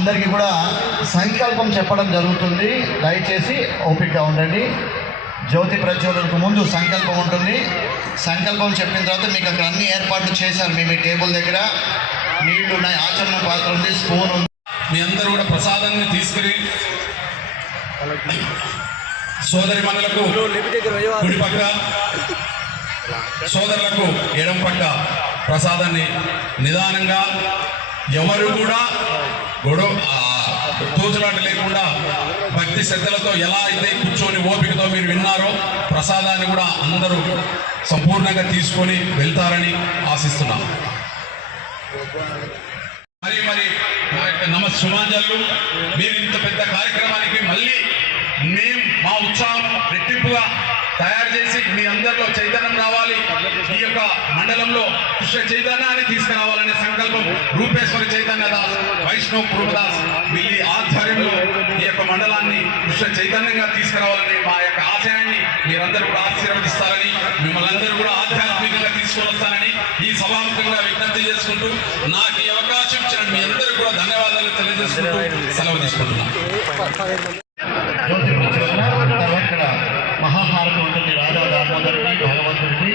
అందరికీ కూడా సంకల్పం చెప్పడం జరుగుతుంది. దయచేసి ఓపికగా ఉండండి. జ్యోతి ప్రజ్వలనకు ముందు సంకల్పం ఉంటుంది. సంకల్పం చెప్పిన తర్వాత మీకు అక్కడ అన్ని ఏర్పాట్లు చేశారు. మీ టేబుల్ దగ్గర నీళ్లు ఉన్నాయి, ఆచరణ పాత్ర ఉంది, స్పూన్ ఉంది. మీ అందరూ కూడా ప్రసాదాన్ని తీసుకుని సోదరి మనులకు కుడి పక్క, సోదరులకు ఎడం పక్క ప్రసాదాన్ని నిదానంగా ఎవరు కూడా తోచులాట లేకుండా భక్తి శ్రద్ధలతో ఎలా అయితే కూర్చొని ఓపికతో మీరు విన్నారో ప్రసాదాన్ని కూడా అందరూ సంపూర్ణంగా తీసుకొని వెళ్తారని ఆశిస్తున్నాం. మరి మా యొక్క నమస్సుమాంజలు. మీరు ఇంత పెద్ద కార్యక్రమానికి మళ్ళీ మేము మా ఉత్సాహం రెట్టింపుగా తయారు చేసి మీ అందరిలో చైతన్యం రావాలి, ఈ యొక్క మండలంలో కృష్ణ చైతన్యాన్ని తీసుకురావాలనే సంకల్పం రూపేశ్వర చైతన్య దాస్, వైష్ణవ్ కృపదాస్ వీళ్ళ ఆధ్వర్యంలో ఈ యొక్క మండలాన్ని కృష్ణ చైతన్యంగా తీసుకురావాలని మా యొక్క ఆశయాన్ని మీరందరూ కూడా ఆశీర్వదిస్తారని, మిమ్మల్ని అందరూ కూడా ఆధ్యాత్మికంగా తీసుకొని వస్తారని ఈ సభాముఖంగా విజ్ఞప్తి చేసుకుంటూ నాకు ఈ అవకాశం ఇచ్చిన మీ అందరూ కూడా ధన్యవాదాలు తెలియజేసుకుంటూ సెలవు తీసుకుంటున్నాను. ఇక్కడ మహాహారతి ఉంటుంది. రాధా దామోదరుడి భగవంతుడికి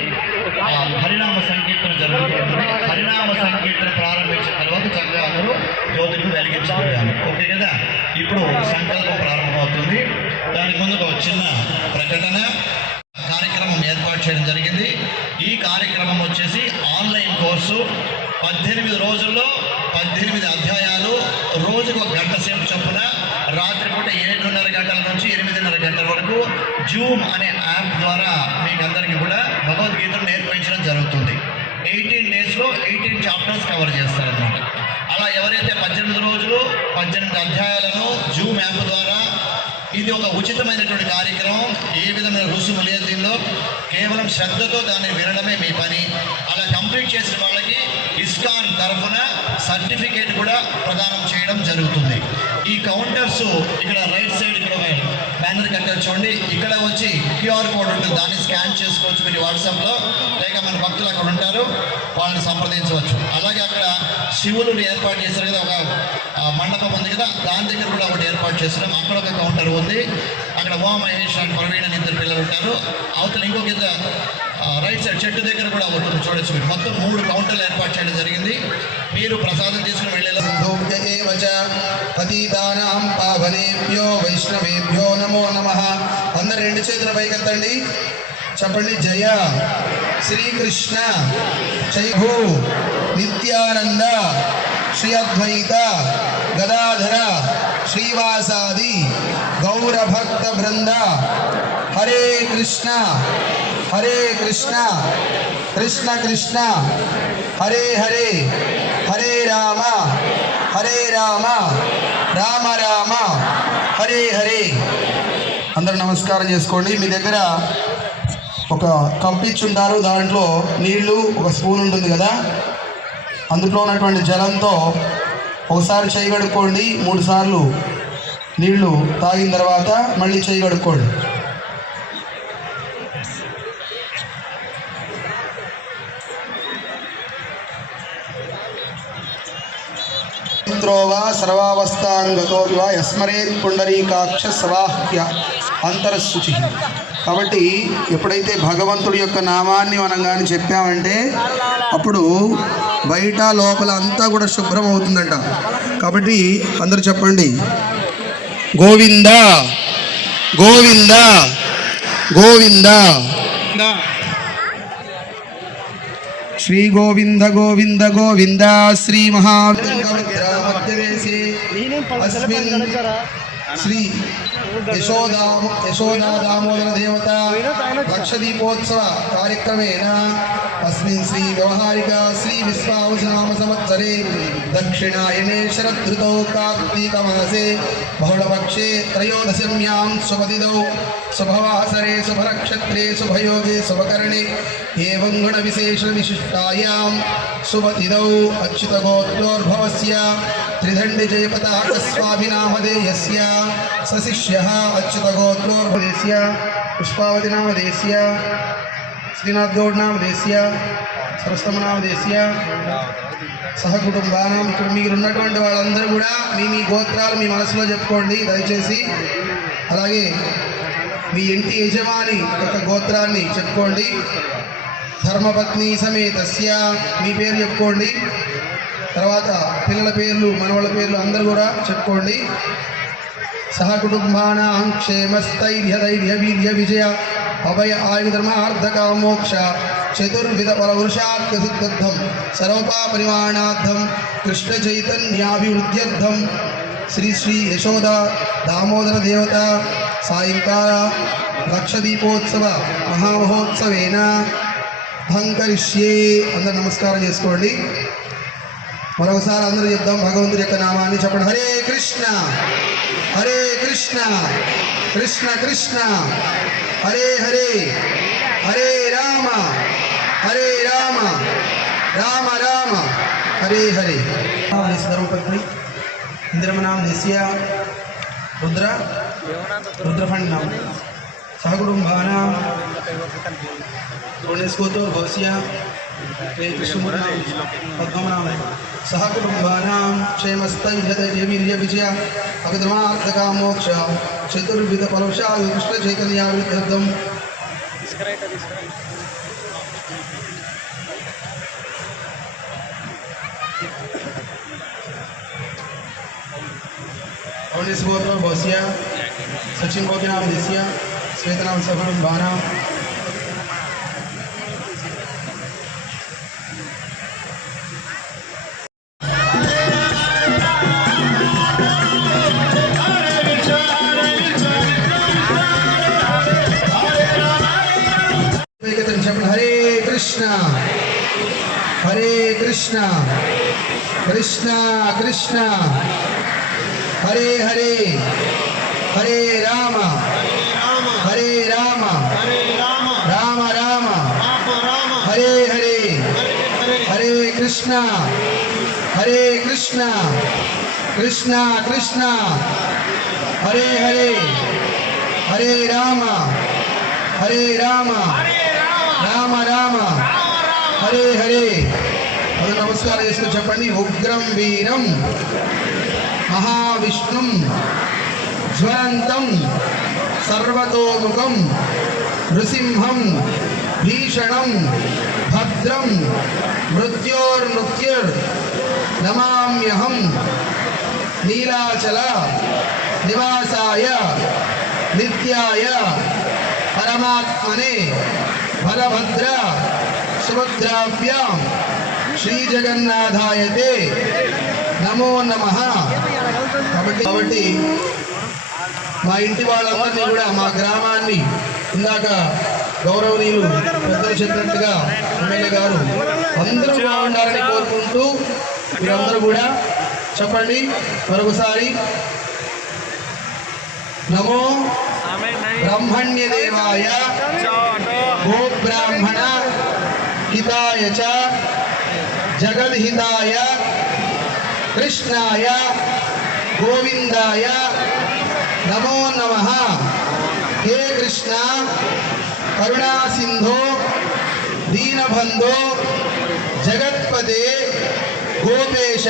హరినామ సంకీర్తన జరుగుతుంది. హరినామ సంకీర్తన ప్రారంభించిన తర్వాత చక్కగా అందరూ జ్యోతిని వెలిగించుకుంటారు. ఓకే కదా? ఇప్పుడు సంకల్పం ప్రారంభమవుతుంది. దానికి ముందు ఒక చిన్న ప్రకటన కార్యక్రమం ఏర్పాటు చేయడం జరిగింది. ఈ కార్యక్రమం వచ్చేసి ఆన్లైన్ కోర్సు. 18 రోజుల్లో 18 అధ్యాయాలు, రోజుకు 1 గంట సేపు చొప్పున, రాత్రిపూట 7:30 గంటల నుంచి 8:30 గంటల వరకు జూమ్ అనే యాప్ ద్వారా మీకు అందరికీ కూడా భగవద్గీతను నేర్పించడం జరుగుతుంది. 18 డేస్లో 18 చాప్టర్స్ కవర్ చేస్తారన్నమాట. అలా ఎవరైతే 18 రోజులు 18 అధ్యాయాలను జూమ్ యాప్ ద్వారా, ఇది ఒక ఉచితమైనటువంటి కార్యక్రమం, ఏ విధమైన రుసుము లేదు దీనిలో, కేవలం శ్రద్ధతో దాన్ని వినడమే మీ పని. అలా కంప్లీట్ చేసిన వాళ్ళకి ఇస్కాన్ తరఫున సర్టిఫికేట్ కూడా ప్రదానం చేయడం జరుగుతుంది. ఈ కౌంటర్స్ ఇక్కడ రైట్ సైడ్ ఇక్కడ బ్యానర్ కట్టారు చూడండి. ఇక్కడ వచ్చి QR కోడ్ ఉంటుంది, దాన్ని స్కాన్ చేసుకోవచ్చు మీరు వాట్సాప్లో, లేక మన భక్తులు అక్కడ ఉంటారు, వాళ్ళని సంప్రదించవచ్చు. అలాగే అక్కడ శివులు ఏర్పాటు చేశారు కదా, ఒక మండపం ఉంది కదా, దాని దగ్గర కూడా ఒకటి ఏర్పాటు చేస్తున్నాం. అక్కడ ఒక కౌంటర్ ఉంది. అక్కడ ఓం మహేష్ అండ్ ప్రవీణ్ అని 2 పిల్లలు ఉంటారు. అవతల ఇంకొక రైట్ సైడ్ చెట్టు దగ్గర కూడా ఉంటుంది, చూడొచ్చు మీరు. మొత్తం 3 కౌంటర్లు ఏర్పాటు చేయడం జరిగింది. మీరు ప్రసాదం తీసుకుని వెళ్ళేలా. పతితానాం పావనేభ్యో వైష్ణవేభ్యో నమో నమః. అందరు 2 చేతుల పైకెత్తండి, చెప్పండి. జయ శ్రీకృష్ణ చైభూ నిత్యానంద శ్రీ అద్వైత గదాధర శ్రీవాసాది గౌరభక్త బృంద. హరే కృష్ణ కృష్ణ కృష్ణ హరే హరే, హరే రామ రామ రామ హరే హరే. అందరూ నమస్కారం చేసుకోండి. మీ దగ్గర ఒక కప్ ఇచ్చుంటారు, దాంట్లో నీళ్లు, ఒక స్పూన్ ఉంటుంది కదా, అందులో ఉన్నటువంటి జలంతో ఒకసారి చేయి కడుక్కోండి. 3 సార్లు నీళ్లు తాగిన తర్వాత మళ్ళీ చేయి కడుక్కోండి. वा सर्वावस्थांगतो वा यस्मरेत् पुंडरीकाक्ष सवाह्य अंतरशुचि. కాబట్టి ఎప్పుడైతే భగవంతుడి యొక్క నామాన్ని మనం కానీ చెప్పామంటే అప్పుడు బయట లోపల అంతా కూడా శుభ్రం అవుతుందంట. కాబట్టి అందరూ చెప్పండి, గోవింద గోవింద గోవింద. శ్రీ గోవింద గోవింద గోవింద. శ్రీ మహావిద్రామధ్యవేశే అస్మిన్ శ్రీ యశోదా దామోదర దేవత లక్షదీపోత్సవ కార్యక్రమేణ अस्मिन् श्री व्यवहारिक श्री विश्वावसनाम संवत्सरे दक्षिणायने शरदृतौ कार्तिकमासे बहुलपक्षे त्रयोदश्यां शुभतिथौ शुभवासरे शुभनक्षत्रे शुभयोगे शुभकरणे एवं गुणविशेषविशिष्टायां शुभतिथौ अच्युतगोत्रोद्भवस्य त्रिदण्डजयपताकस्वाभिनामधेयस्य सशिष्यः अच्युतगोत्रोद्भवस्य पुष्पावतीनामधेयस्य श्रीनाथ गौड़ नामधेयस्य స్వస్థమనామదేశ్య సహకుటుంబానం. ఇక్కడ మీరు ఉన్నటువంటి వాళ్ళందరూ కూడా మీ గోత్రాలు మీ మనసులో చెప్పుకోండి దయచేసి. అలాగే మీ ఇంటి యజమాని యొక్క గోత్రాన్ని చెప్పుకోండి. ధర్మపత్ని సమేతస్య మీ పేరు చెప్పుకోండి. తర్వాత పిల్లల పేర్లు మనవాళ్ళ పేర్లు అందరూ కూడా చెప్పుకోండి. సహకుటుంబానాం క్షేమస్థైర్య వీర్య విజయ అభయ ఆయుధర్మార్థకామోక్ష చతుర్విధ ఫలవృషార్థ సిద్ధం సర్వపాపరిమాణార్థం కృష్ణ చైతన్యాభివృద్ధ్యర్థం శ్రీ శ్రీ యశోద దామోదర దేవత సాయంకాల లక్షదీపోత్సవ మహామహోత్సవేన అహంకరిష్యే. అందరు నమస్కారం చేసుకోండి. మరొకసారి అందరూ చెప్దాం భగవంతుడి యొక్క నామాన్ని చెప్పండి. హరే కృష్ణ హరే కృష్ణ కృష్ణ కృష్ణ హరే హరే హరే రామ హరే రామ రామ రామ హరే హరే. ధర్మపత్ని ఇంద్రమనామ దేశీయ रुद्रफंड नाम सहकुटुंबानां पुण्यस्कोतोर्भवस्य कृष्णमूर्नां पद्मनाम सहकुटुंबानां क्षेमस्थैर्यवीर्यविजय अभिधर्मार्थकामोक्ष चतुर्विधफलवृषाय कृष्णचैतन्याभिवृद्ध्यर्थं पुण्यस्कोत्र भवस्य सचिन गोपीनाम देशीय श्वेतनाम सहकुटुंबानां हरे कृष्णा कृष्णा कृष्णा हरे हरे हरे राम राम राम हरे हरे हरे कृष्णा कृष्णा कृष्णा हरे हरे हरे राम राम राम हरे हरे. नमस्कार చెప్పండి. ఉగ్రం వీరం महाविष्णुं ज्वलन्तं सर्वतोमुखं नृसिंहं भीषणं भद्रं मृत्योर्नमाम्यहं नीलाचल निवासाय नित्याय परमात्मने बलभद्र सुभद्राभ्यां श्रीजगन्नाथाय ते नमो नमः. కాబట్టి మా ఇంటి వాళ్ళందరినీ కూడా మా గ్రామాన్ని ఇందాక గౌరవనీయులు పెద్దలు చెప్పినట్టుగా ఎమ్మెల్యే గారు అందరూ బాగుండాలని కోరుకుంటూ మీరందరూ కూడా చెప్పండి మరొకసారి. నమో బ్రహ్మణ్య దేవాయ గోబ్రాహ్మణ హితాయ చ జగద్హితాయ कृष्णाय गोविंदाय नमो नमः. हे कृष्णा करुणा सिंधो दीनबंधो जगत्पते गोपेश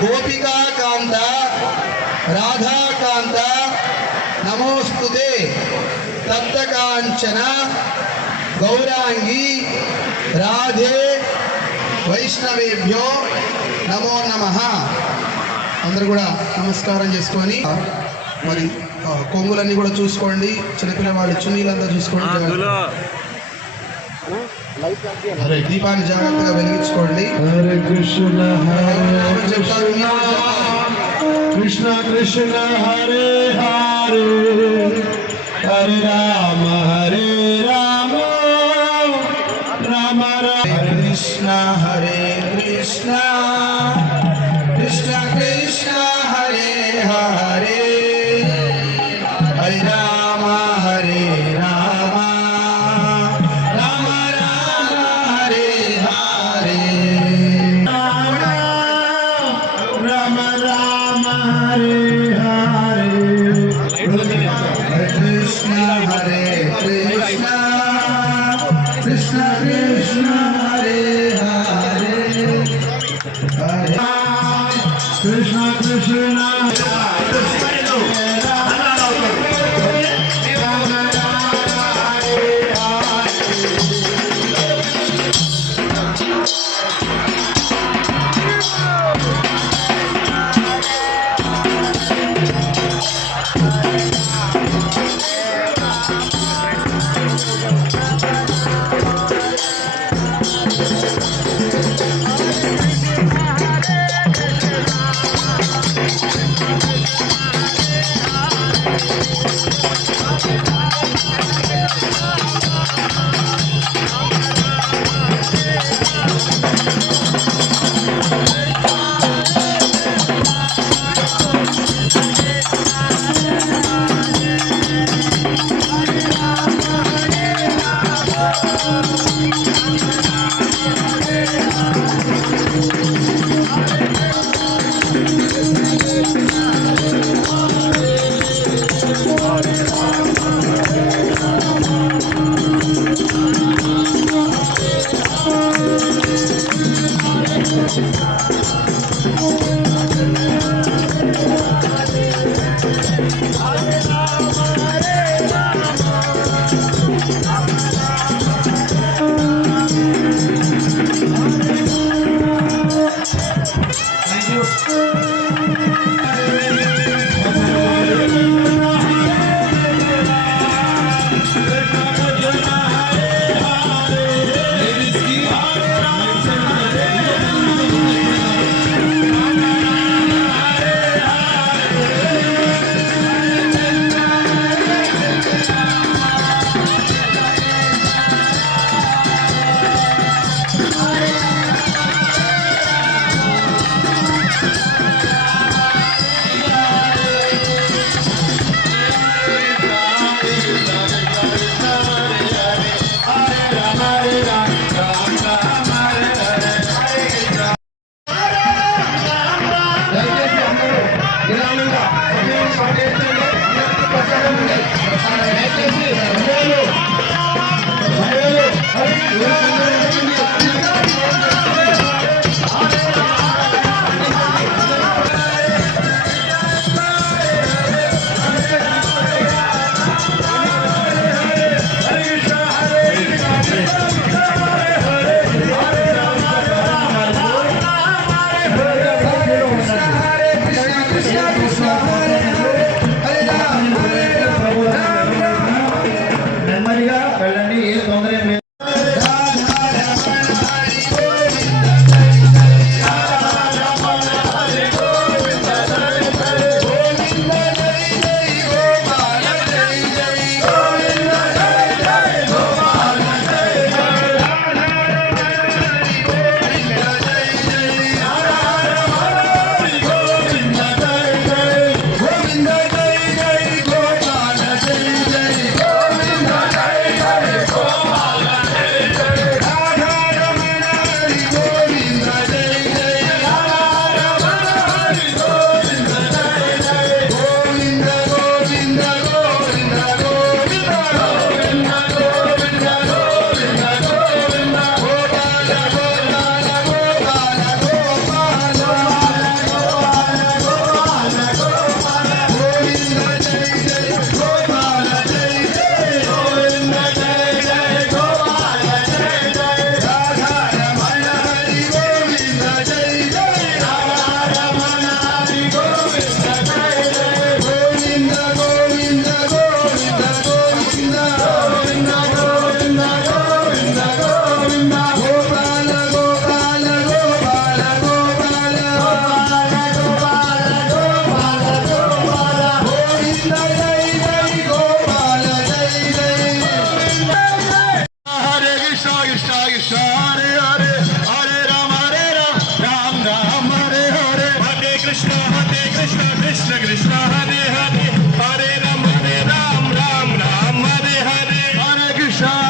गोपिका कांत राधा कांत नमोस्तुते तप्तकांचन गौरांगी राधे వైష్ణవేభ్యో నమో నమః. అందరూ కూడా నమస్కారం చేసుకొని మరి కొంగులన్నీ కూడా చూసుకోండి. చిన్నపిల్లవాళ్ళు చున్నీలంతా చూసుకోండి. దీపాన్ని జాగ్రత్తగా వెలిగించుకోండి. హరే కృష్ణ కృష్ణ కృష్ణ హరే హరే హరే రామ రామ రామ कृष्ण हरे कृष्ण कृष्ण कृष्ण हरे हरे हरे राम राम राम हरे हरे राम राम हरे हरे हरे कृष्ण कृष्ण कृष्ण कृष्ण हरे కృష్ణ కృష్ణ నెమ్మదిగా వెళ్ళండి, ఏ తొందర ఏం లేదు. Krishna